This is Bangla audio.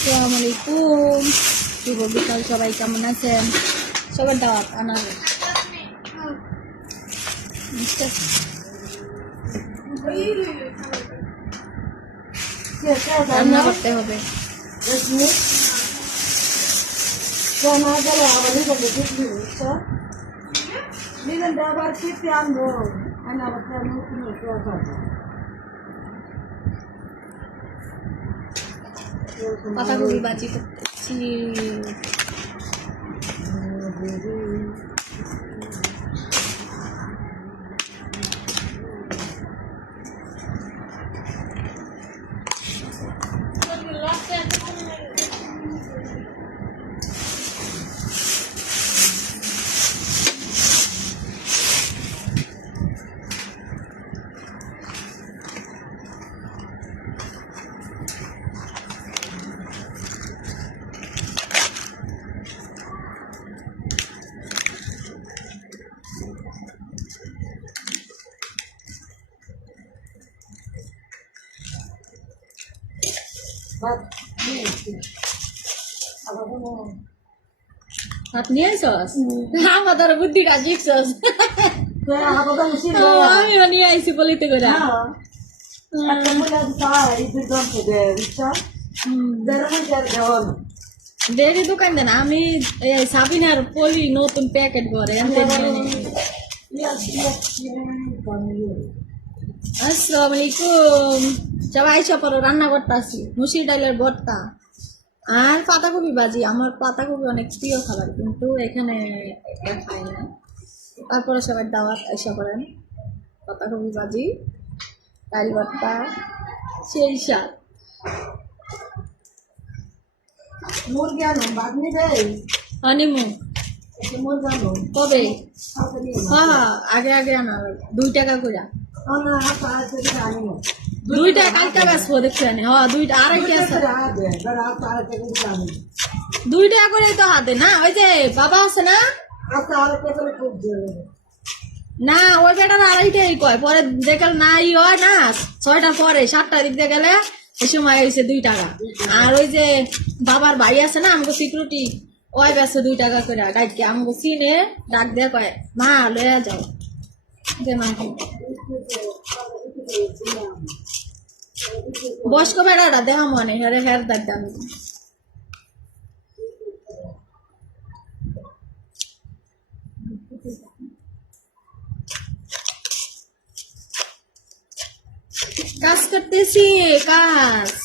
আসসালামু আলাইকুম, শুভ বিকাল। সবাই কেমন আছেন? সবার দাওয়াত আনার রান্না করতে হবে। পাতাকপি ভাজি করতেছি। ভাত নিয়ে আইসস? আমাদের বুদ্ধিটা শিখছস। আমিও নিয়ে আইসি বলিতে করে। ডেরি দোকান দেন, আমি সাবিনার পলি নতুন প্যাকেট করে। আসসালামু আলাইকুম, সবাই আইসা পড়ো। রান্না করতেছি মুসুর ডালের ভর্তা আর পাতাকপি ভাজি। আমার পাতাকপি অনেক প্রিয় খাবার, কিন্তু এখানে এটা খাই না। তারপরে সবাই দাওয়াত আইসা করেন। পাতাকপি ভাজি, ডাল ভর্তা, সেই শাক। মুরগি আনো বাগনি দেয় হানিমুন কবে? হ্যাঁ, আগে আগে আনা 2 টাকা করে। 2 টাকা কালকে বেসবো দেখছেন? হ্যাঁ, 2টা আড়াইটা আছে। 2 টাকা করে তো হাতে না। ওই যে বাবা আছে না, না ওই বেটার আড়াইটাই কয়। পরে দেখাল না ই হয় না, 6টার পরে 7টার দিক দিয়ে গেলে এই সময় হয়েছে 2 টাকা। আর ওই যে বাবার ভাই আছে না আমাকে সিকিউরিটি, ওই ব্যস্ত 2 টাকা করে ডাইকে আমাকে চিনে ডাক দিয়ে কয়, মা লয়া যাও যে মা। বয়স্ক বেড়াটা দেওয়া মনে হেরে হের দাগ দাম। কাজ করতেছি, কাজ।